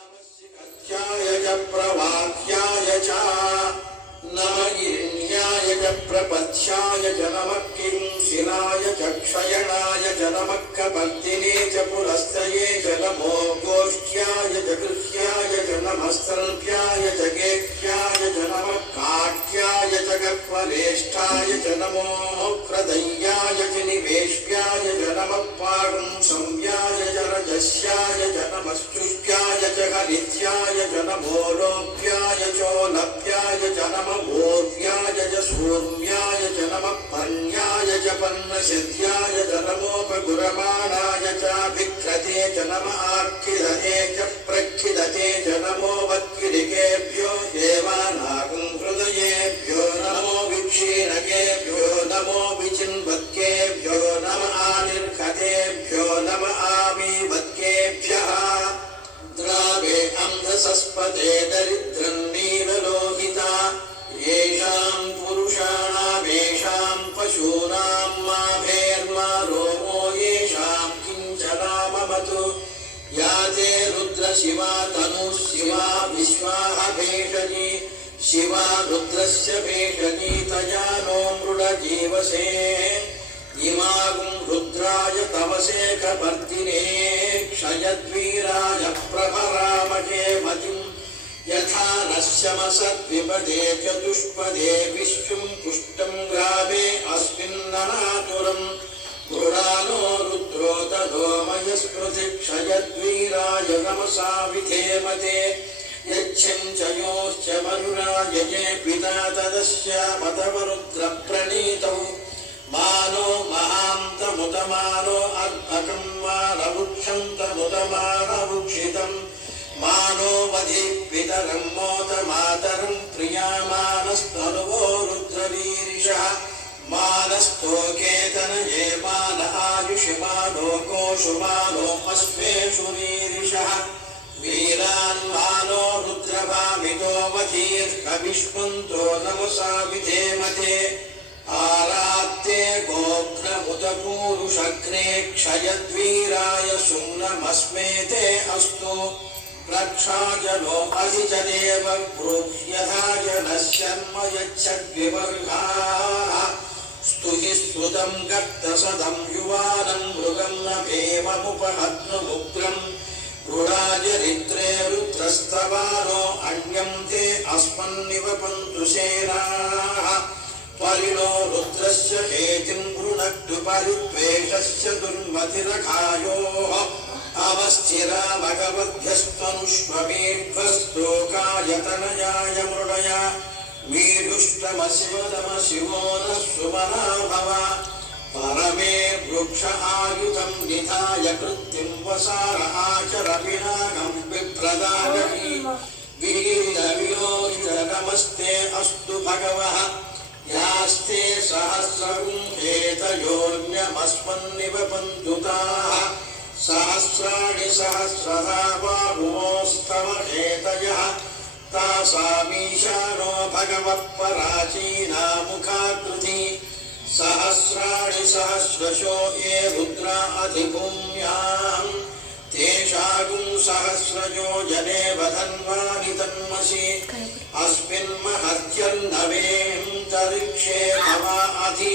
नमस्काराय च प्रवाक्याय च नमः प्रपथ्याय च नमः किंशिनाय च क्षयणाय च नमः कपर्दिने च पुरस्तये च नमो गोष्ठ्याय च गृह्याय च नमः सल्प्याय च गेह्याय च नमः काट्याय च कक्वलेष्ठाय च नमो क्रदय्याय च निवेश्याय च नमः पागुं संज्ञाय च रजस्याय च नमः शुष्क्याय च हरित्याय च नमो लोप्याय चोलप्याय च नमः ओर्व्याय च सूर्म्याय च नमः पर्ण्याय च पर्णसिद्ध्याय च नमोपगुरमाणाय च विक्रते च नमः आक्षिदते च प्रक्षिदते च नमो वक्किरिकेभ्यो देवानागं हृदयेभ्यो नमो विक्षीणकेभ्यो नमो विचिन्वत्केभ्यो नमः आनिर्घतेभ्यो नमः आमीवत्केभ्यः द्रावे अन्धसस्पते दरिद्रन्नीललोहिता येषां पुरुषाणामेषां पशूनां माभेर्मा रोमो येषां किञ्चनाममतु या ते रुद्रशिवा तनुः शिवा विश्वाभेषजी शिवा रुद्रस्य भेषजी तया नो मृडजीवसे इमागुं रुद्राय तमसे कपर्दिने क्षयद्वीराय प्रभरामहे मतिं यथा नश्यमसद्विपदे चतुष्पदे विश्वं पुष्टं ग्रावे अस्मिन्ननातुरं मृडानो रुद्रो दधोमयस्मृति क्षयद्वीराय नमसा विधेमते यच्छञ्चयोश्च मनुरायये पिता तदस्यामतवरुद्रप्रणीतौ मानो महान्तमुदमानो अर्भकं मानवुक्षन्तमुदमानवुक्षितं मानो वधिपितरं मोदमातरं प्रियामानस्तनुवो रुद्रवीरिषः मानस्तोकेतनये मान आयुषमानो कोशुमानो अश्वेषु वीरिषः वीरान् मानो रुद्रभामितो वधीर्कविष्मन्तो नमसा विधेमते आरात्ते गोघ्नमुदपूरुषघ्ने क्षयद्वीराय सुम्नमस्मेते अस्तु रक्षाजनो अधिजनेव ब्रूह्यथा जनश्यन्म यच्छद्विवर्गाः स्तुहि स्तुतं गर्तसदं युवानं मृगं न भेममुपहत्नुमुग्रम् रुडाजरित्रे रुद्रस्तवानो अन्यं ते अस्मन्निवपन्तु सेनाः परिणो रुद्रस्य हेतिं गृणक्तु परिद्वेषस्य दुर्मतिरखायोः अवस्थिरा भगवद्भ्यस्तनुष्वमेध्वस्तोकायतनयाय मृडया मीढुष्टमशिवदमशिवो नः सुमना भव परमे वृक्ष आयुधं निधाय कृत्तिं वसार आचर विनागं विप्रदागहि गिरिविलोहित नमस्ते अस्तु भगवः यास्ते सहस्रगुंहेतयोर्म्यमस्मन्निवपन्तु ताः सहस्राणि सहस्रधा बाहुवोस्तव हेतयः तासामीशानो भगवः पराचीना मुखाकृति सहस्राणि सहस्रशो ये रुद्रा अधिभूम्यां तेषागुं सहस्रजो जने वधन्वानि तन्मसि अस्मिन् महत्यर्नवेऽन्तरिक्षे भवा अधि